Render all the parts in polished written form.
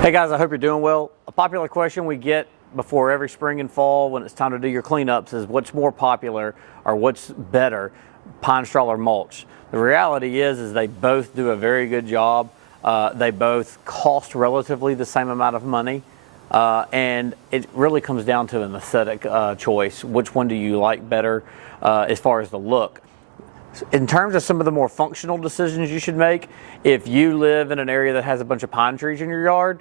Hey guys, I hope you're doing well. A popular question we get before every spring and fall when it's time to do your cleanups is what's more popular or what's better, pine straw or mulch? The reality is they both do a very good job. They both cost relatively the same amount of money. And it really comes down to an aesthetic choice. Which one do you like better as far as the look? In terms of some of the more functional decisions you should make, if you live in an area that has a bunch of pine trees in your yard,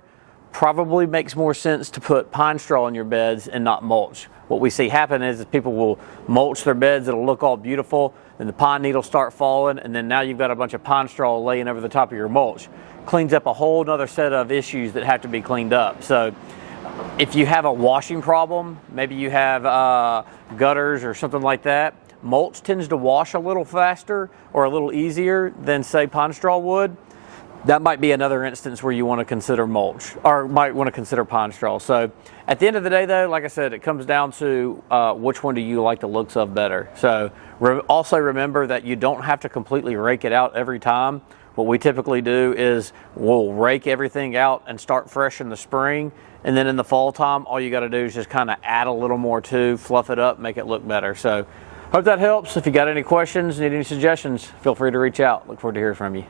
probably makes more sense to put pine straw in your beds and not mulch. What we see happen is people will mulch their beds, it'll look all beautiful, and the pine needles start falling, and then now you've got a bunch of pine straw laying over the top of your mulch. Cleans up a whole nother set of issues that have to be cleaned up. So if you have a washing problem, maybe you have gutters or something like that, mulch tends to wash a little faster or a little easier than, say, pine straw would. That might be another instance where you want to consider mulch or might want to consider pine straw. So at the end of the day, though, like I said, it comes down to which one do you like the looks of better. So also remember that you don't have to completely rake it out every time. What we typically do is we'll rake everything out and start fresh in the spring. And then in the fall time, all you got to do is just kind of add a little more to, fluff it up, make it look better. So hope that helps. If you got any questions, need any suggestions, feel free to reach out. Look forward to hearing from you.